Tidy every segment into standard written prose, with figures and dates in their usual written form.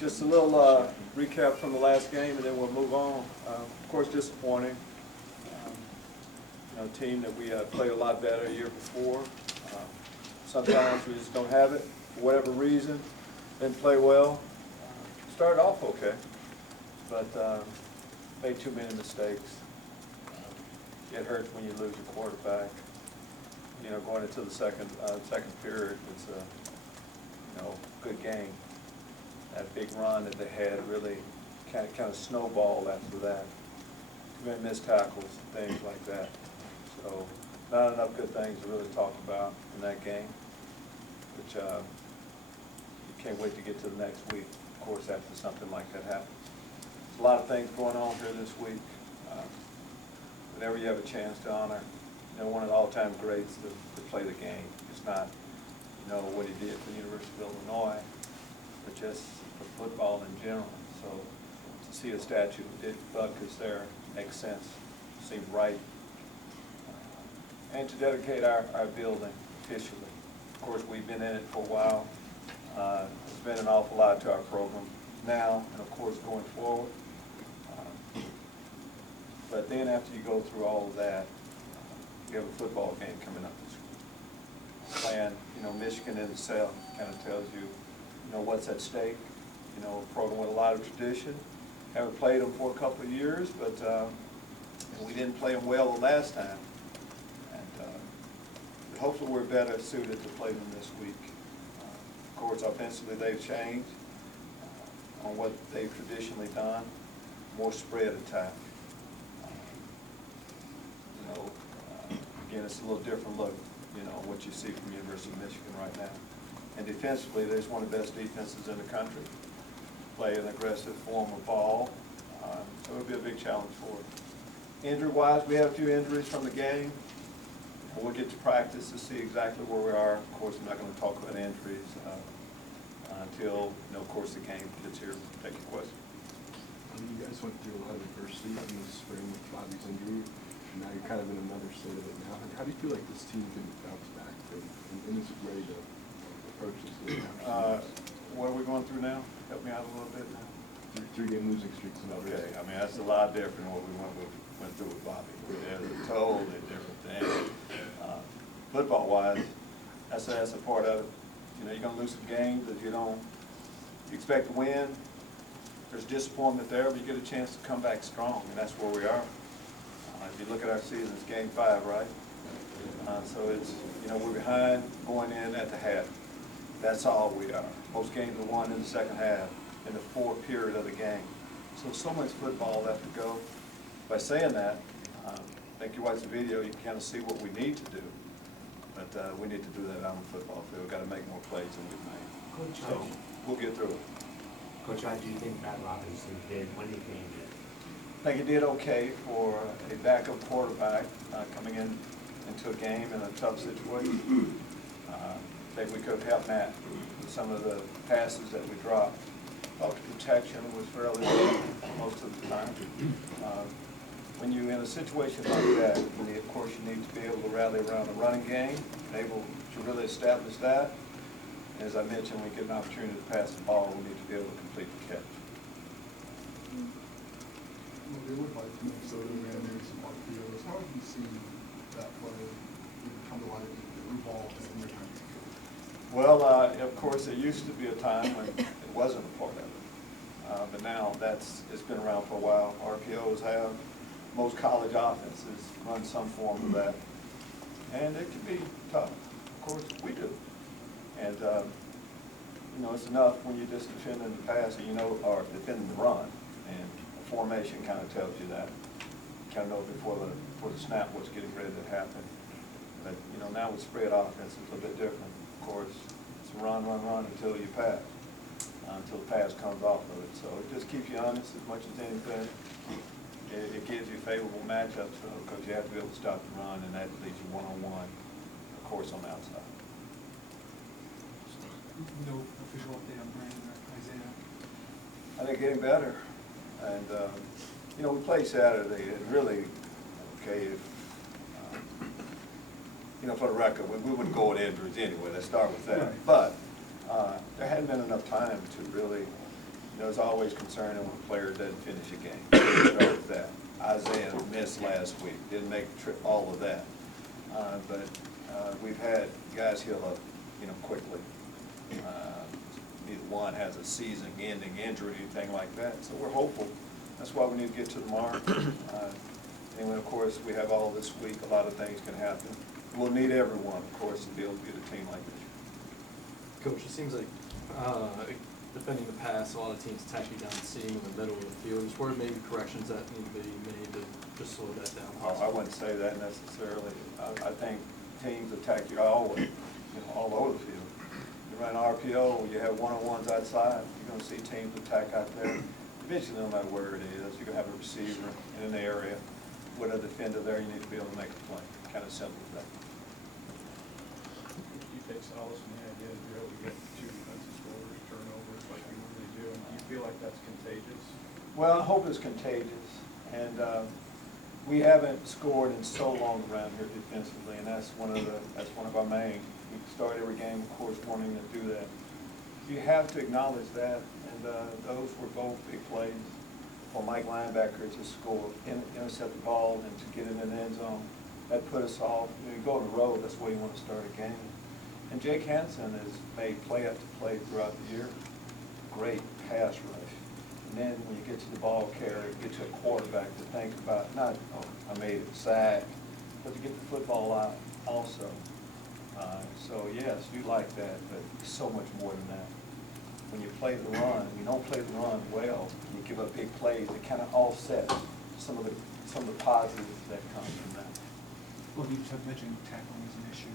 Just a little recap from the last game, and then we'll move on. Of course, disappointing. Team that we played a lot better a year before. Sometimes we just don't have it for whatever reason. Didn't play well. Started off okay, but made too many mistakes. It hurts when you lose your quarterback. Going into the second period, it's a good game. That big run that they had really kind of snowballed after that. Too many missed tackles, things like that. So not enough good things to really talk about in that game, which you can't wait to get to the next week, of course, after something like that happens. There's a lot of things going on here this week. Whenever you have a chance to honor one of the all-time greats to play the game, it's not what he did for the University of Illinois, but just for football in general. So to see a statue of Dick Butkus there makes sense, seemed right. And to dedicate our building officially. Of course, we've been in it for a while. It's been an awful lot to our program now, and of course going forward. But then after you go through all of that, you have a football game coming up this week. Playing, Michigan in itself kind of tells you, what's at stake. A program with a lot of tradition. Haven't played them for a couple of years, but we didn't play them well the last time. Hopefully we're better suited to play them this week. Of course, offensively they've changed on what they've traditionally done, more spread attack. Again, it's a little different look, what you see from University of Michigan right now. And defensively, they're one of the best defenses in the country. Play an aggressive form of ball, so it'll be a big challenge for us. Injury-wise, we have a few injuries from the game. We'll get to practice to see exactly where we are. Of course, I'm not going to talk about injuries until, of course, the game gets here. Take your question. You guys went through a lot of adversity in the spring with Bobby's injury, and now you're kind of in another state of it now. How do you feel like this team can bounce back and is ready to approach this game? What are we going through now? Help me out a little bit now. Three-game losing streaks. Okay, I mean, that's a lot different than what we went through with Bobby. It's a totally different thing. Football-wise, that's a part of it. You're going to lose some games that you expect to win. There's disappointment there, but you get a chance to come back strong, and that's where we are. If you look at our season, it's game 5, right? So it's, we're behind going in at the half. That's all we are. Most games are won in the second half, in the fourth period of the game. So much football left to go. By saying that, I think you watch the video, you can kind of see what we need to do. But we need to do that on the football field. We've got to make more plays than we've made. Coach, so we'll get through it. Coach, how do you think Matt Robinson did when he came in? I think he did okay for a backup quarterback coming into a game in a tough situation. I think we could have helped Matt with some of the passes that we dropped. Thought the protection was fairly good most of the time. When you're in a situation like that, of course you need to be able to rally around the running game, and able to really establish that. And as I mentioned, when we get an opportunity to pass the ball, we need to be able to complete the catch. Well, they look like Minnesota ran there some RPOs. How have you seen that play come to life involved in your time? Well, of course, there used to be a time when it wasn't a part of it. But now it's been around for a while. RPOs have. Most college offenses run some form of that. And it can be tough. Of course, we do. And, it's enough when you're just defending the pass, or defending the run. And the formation kind of tells you that. You kind of know before the snap what's getting ready to happen. But, now with spread offense, it's a little bit different. Of course, it's run until you pass, until the pass comes off of it. So it just keeps you honest as much as anything. It gives you favorable matchups because you have to be able to stop the run, and that leads you one-on-one, of course, on the outside. No official update on Brandon or Isaiah? I think getting better. And, we play Saturday. It really, okay, for the record, we wouldn't go with injuries anyway. Let's start with that. Right. But there hadn't been enough time to really, There's always concern when a player doesn't finish a game. Let's start with that. Isaiah missed last week, didn't make the trip, all of that. But we've had guys heal up, quickly. Neither one has a season-ending injury or anything like that, so we're hopeful. That's why we need to get to the mark. And when, of course, we have all this week, a lot of things can happen. We'll need everyone, of course, to be able to get a team like this. Coach, it seems like defending the pass, a lot of teams attack you down the seam in the middle of the field. Just where maybe corrections that need to be made to just slow that down? I wouldn't say that necessarily. I think teams attack you all over the field. You run RPO, you have one-on-ones outside, you're going to see teams attack out there. Eventually, no matter where it is, you're going to have a receiver in an area with a defender there, you need to be able to make a play. Kind of simple as that. Do you take solace in the idea that you're able to get 2 defensive scores, turnovers like you normally do? And do you feel like that's contagious? Well, I hope it's contagious. And we haven't scored in so long around here defensively, and that's one of our main. We start every game, of course, wanting to do that. You have to acknowledge that, and those were both big plays for Mike linebacker to score, intercept the ball, and to get it in the end zone. That put us off. You go on the road, that's the way you want to start a game. And Jake Hansen has made play after play throughout the year. Great pass rush. And then when you get to the ball carrier, get to a quarterback to think about, not, oh, I made it, sack, but to get the football out also. So yes, you like that, but so much more than that. When you play the run, you don't play the run well, you give up big plays, it kind of offsets some of the positives that come from that. Well, you mentioned tackling is an issue.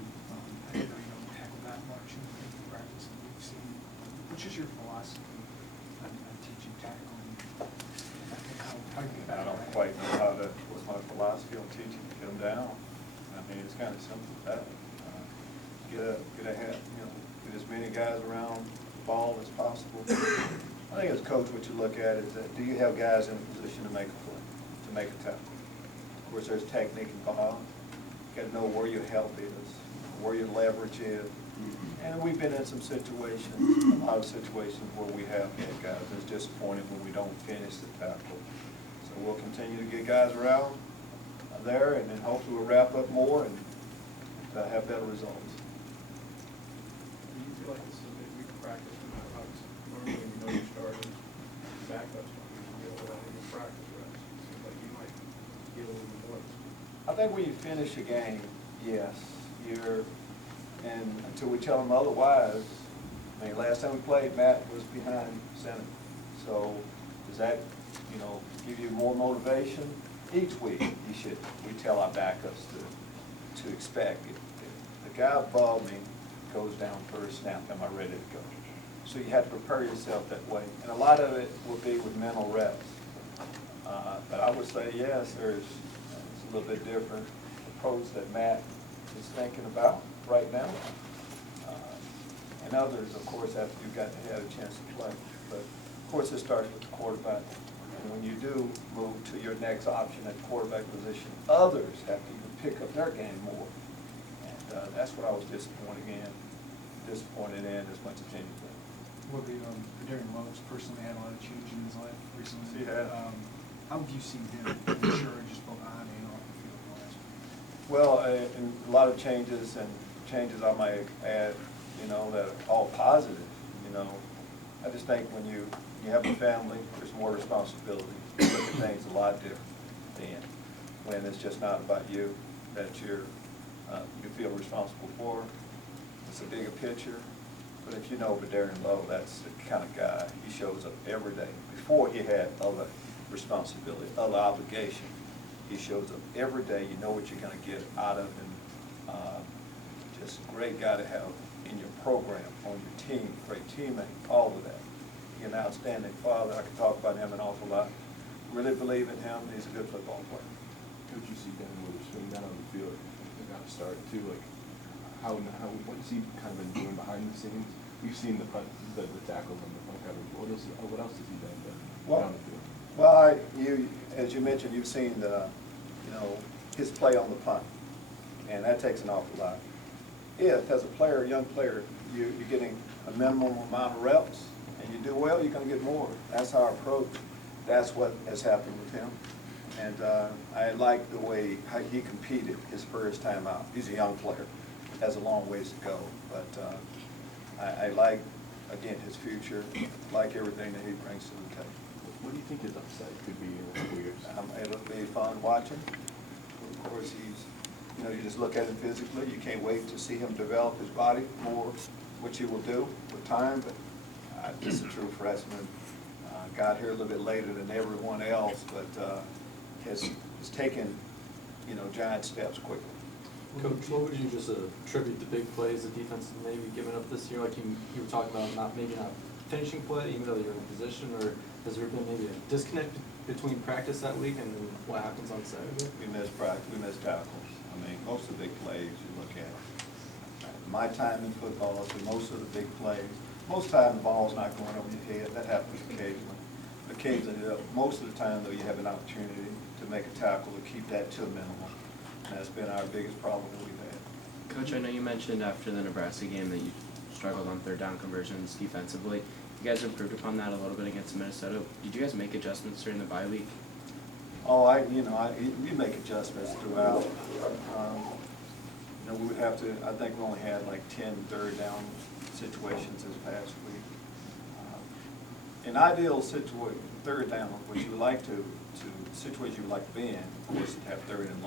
I know you don't tackle that much in practice, and we've seen. What's just your philosophy on teaching tackling? How do you get I better don't at it? quite know what's my philosophy on teaching to get them down. I mean, it's kind of simple as that. Get ahead, get as many guys around the ball as possible. I think as a coach, what you look at is that, do you have guys in a position to make a play, to make a tackle? Of course, there's technique involved. You got to know where your help is, where your leverage is. And we've been in some situations, a lot of situations where we have had guys that's disappointed when we don't finish the tackle. So we'll continue to get guys around there, and then hopefully we'll wrap up more and have better results. Do you feel like this is a midweek practice no matter how it's normally we know you're starting backups, but you get a lot of your practice reps? It seems like you might get a little bit more. I think when you finish a game, yes, and until we tell them otherwise, I mean, last time we played, Matt was behind center. So does that, give you more motivation? Each week, we tell our backups to expect it. If the guy above me goes down first snap, am I ready to go? So you have to prepare yourself that way. And a lot of it will be with mental reps. But I would say, yes, it's a little bit different approach that Matt is thinking about right now. And others, of course, after you've got to have a chance to play. But of course, it starts with the quarterback. And when you do move to your next option at quarterback position, others have to even pick up their game more. And that's what I was disappointed in as much as anything. Well, Darren Lowe's personally had a lot of change in his life recently. He has. How have you seen him mature just both on and off the field last week? Well, and a lot of changes I might add, that are all positive, I just think when you have a family, there's more responsibility. You look at things a lot different than when it's just not about you, that you feel responsible for. It's a bigger picture. But if you know Darren Lowe, that's the kind of guy, he shows up every day. Before he had other responsibility, other obligation, he shows up every day. You know what you're going to get out of him. Just a great guy to have in your program, on your team, great teammate, all of that. He's an outstanding father. I could talk about him an awful lot. Really believe in him. He's a good football player. Could you see Devin with his swing down on the field? He got to start too. Like, what's he kind of been doing behind the scenes? We've seen the tackles on the punt coverage. What else has he done down the field? Well, as you mentioned, you've seen his play on the punt, and that takes an awful lot. If, as a player, a young player, you're getting a minimum amount of reps, and you do well, you're gonna get more. That's our approach. That's what has happened with him. And I like the way how he competed his first time out. He's a young player, has a long ways to go, but I like, again, his future, like everything that he brings to the table. What do you think his upside could be in a couple years? It'll be fun watching. Of course, you just look at him physically. You can't wait to see him develop his body more, which he will do with time, but this is a true freshman. Got here a little bit later than everyone else, but has taken, giant steps quickly. Coach, what would you just attribute the big plays the defense maybe given up this year? Like you were talking about maybe not finishing play, even though you're in position, or has there been maybe a disconnect between practice that week and what happens on Saturday? We missed practice, we missed tackles. I mean, most of the big plays you look at. My time in football, I see most of the big plays. Most time the ball's not going over your head. That happens occasionally. Most of the time though, you have an opportunity to make a tackle to keep that to a minimum. And that's been our biggest problem that we've had. Coach, I know you mentioned after the Nebraska game that you struggled on third down conversions defensively. You guys improved upon that a little bit against Minnesota. Did you guys make adjustments during the bye week? Oh, we make adjustments throughout. We would have to, I think we only had like 10 third down situations this past week. An ideal third down, which you would like to situation you would like to be in, of course, to have third and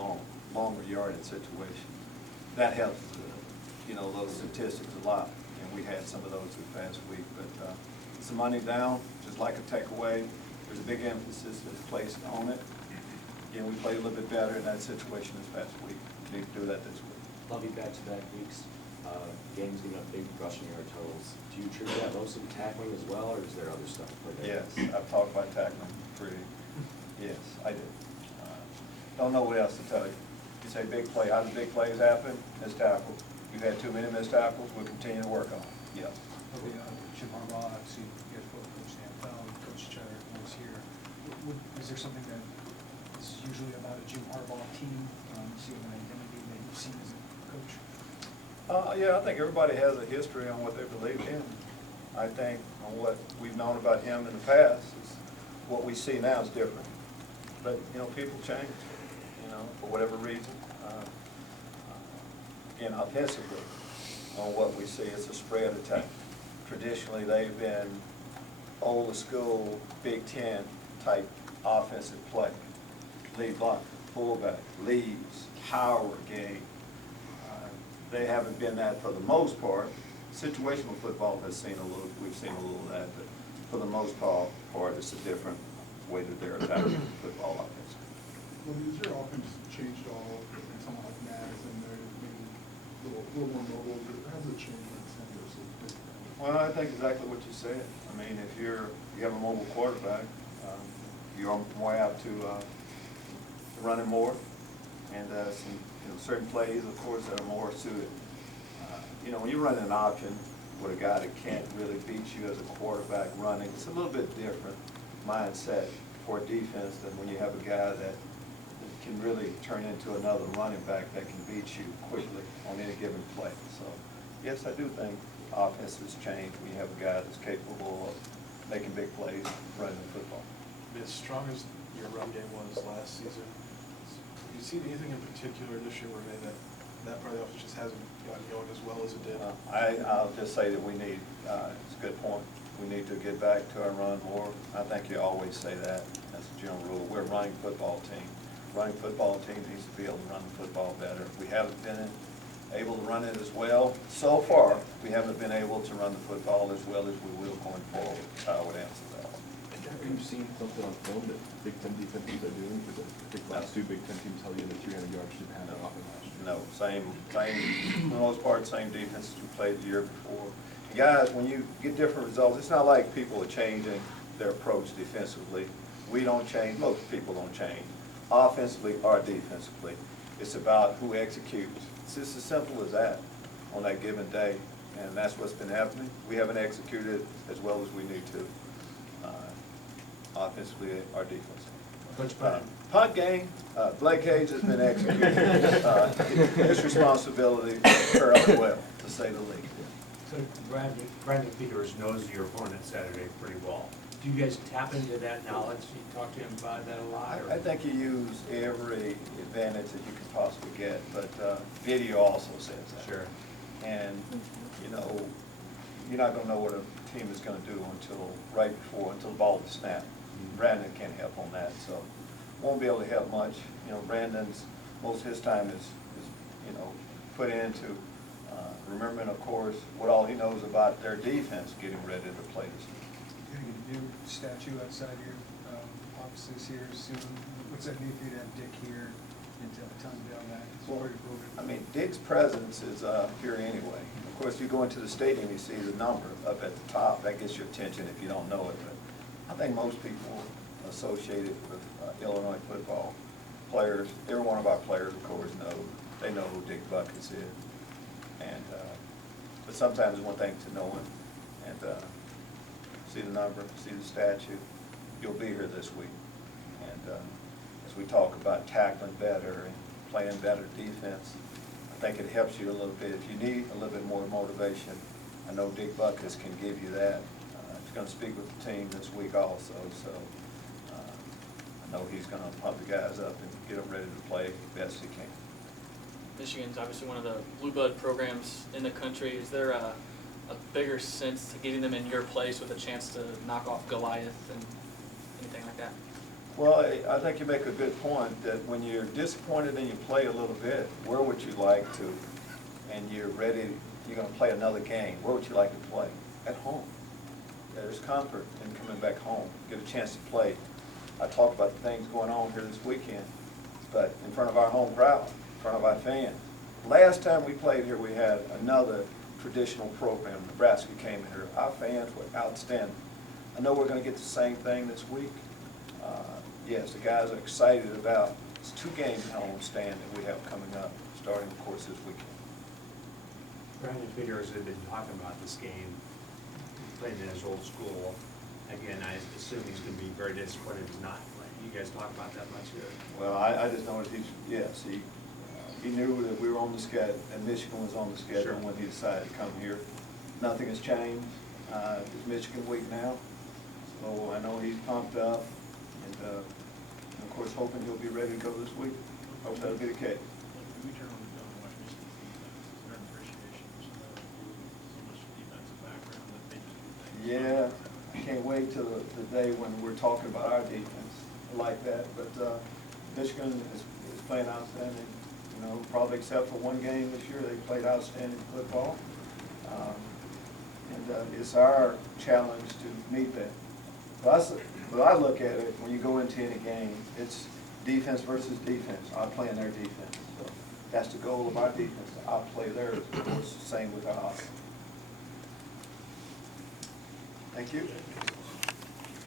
longer yardage situation. That helps, those statistics a lot, and we had some of those this past week. But some money down, just like a takeaway, there's a big emphasis that's placed on it. Again, we played a little bit better in that situation this past week. We need to do that this week. Lovie, back-to-back weeks, games giving up big rushing yard totals. Do you attribute that mostly to tackling as well, or is there other stuff? Yes, I've talked about tackling yes, I did. Don't know what else to tell you. You say big play, how do big plays happen? Missed tackles. You've had too many missed tackles, we'll continue to work on it, yes. Jim Harbaugh, obviously, you had Coach Stanfeld, Coach Cheddar was here. Is there something that is usually about a Jim Harbaugh team? Do you have an identity that you've seen as a coach? Yeah, I think everybody has a history on what they believe in. I think on what we've known about him in the past, is what we see now is different. But, people change, for whatever reason. Again, offensively, on what we see, it's a spread attack. Traditionally, they've been old school Big Ten type offensive play. Lead block, fullback, leads, power game. They haven't been that for the most part. Situational football has seen we've seen a little of that, but for the most part, it's a different way that they're attacking football offense. Well, has your offense changed at all? And someone like Max and they're maybe a little more mobile. How does it change when it's in versus? Well, I think exactly what you said. I mean, if you have a mobile quarterback, you're more apt to running more, and certain plays, of course, that are more suited. When you're running an option with a guy that can't really beat you as a quarterback running, it's a little bit different mindset for a defense than when you have a guy that can really turn into another running back that can beat you quickly on any given play. So, yes, I do think offenses change when you have a guy that's capable of making big plays, running the football. As strong as your run game was last season, have you seen anything in particular this year where maybe that part of the offense just hasn't gotten going as well as it did? I'll just say that we need, it's a good point, we need to get back to our run more. I think you always say that as a general rule. We're a running football team. Running football team needs to be able to run the football better. We haven't been able to run it as well. So far, we haven't been able to run the football as well as we will going forward. I would answer that. Have you seen something on film that Big Ten defenses are doing? Because I think last two Big Ten teams held you in the 300 yards didn't have that often last year. No, same, for the most part, same defenses we played the year before. Guys, when you get different results, it's not like people are changing their approach defensively. We don't change, most people don't change, offensively or defensively. It's about who executes. It's just as simple as that on that given day, and that's what's been happening. We haven't executed as well as we need to, offensively or defensively. Punt game, Blake Hayes has been executing his responsibility fairly well, to say the least. So Brandon Peters knows your opponent Saturday pretty well. Do you guys tap into that knowledge? You talk to him about that a lot? Or? I think you use every advantage that you could possibly get, but video also says that. Sure. And, you know, you're not gonna know what a team is gonna do until the ball is snapped. Brandon can't help on that, so won't be able to help much. You know, Brandon's, most of his time is you know, put into remembering, of course, what all he knows about their defense getting ready to play this week. You're gonna get a new statue outside your offices here soon. What's that mean for you to have Dick here and tell him about that? It's Well, very appropriate. I mean, Dick's presence is here anyway. Of course, you go into the stadium, you see the number up at the top. That gets your attention if you don't know it. But I think most people associated with Illinois football players, every one of our players, of course, they know who Dick Buckets is. And but sometimes it's one thing to know him and see the number, see the statue. You'll be here this week. And as we talk about tackling better and playing better defense, I think it helps you a little bit. If you need a little bit more motivation, I know Dick Buckets can give you that. He's going to speak with the team this week also, so I know he's going to pump the guys up and get them ready to play best he can. Michigan's obviously one of the blue blood programs in the country. Is there a bigger sense to getting them in your place with a chance to knock off Goliath and anything like that? Well, I think you make a good point that when you're disappointed and you play a little bit, where would you like to, and you're ready, you're going to play another game, where would you like to play? At home. There's comfort in coming back home, get a chance to play. I talked about the things going on here this weekend, but in front of our home crowd, in front of our fans. Last time we played here, we had another traditional program. Nebraska came here. Our fans were outstanding. I know we're going to get the same thing this week. Yes, the guys are excited about it's 2 games in homestand that we have coming up, starting, of course, this weekend. Brandon Peters had been talking about this game, playing in his old school. Again, I assume he's going to be very disappointed he's not playing. You guys talk about that much here? Well, I just know that he knew that we were on the schedule, and Michigan was on the schedule when he decided to come here. Nothing has changed. It's Michigan week now, so I know he's pumped up, and of course, hoping he'll be ready to go this week. Hope that'll be the case. We turn on the film and watch Michigan's defense. Is there an appreciation for so much defensive background that they just do things? Yeah, I can't wait till the day when we're talking about our defense like that. But Michigan is playing outstanding. You know, probably except for one game this year, they played outstanding football. And it's our challenge to meet that. But I look at it, when you go into any game, it's defense versus defense. I'm playing their defense. So that's the goal of our defense. I'll play theirs. Of course, the same with our offense. Thank you.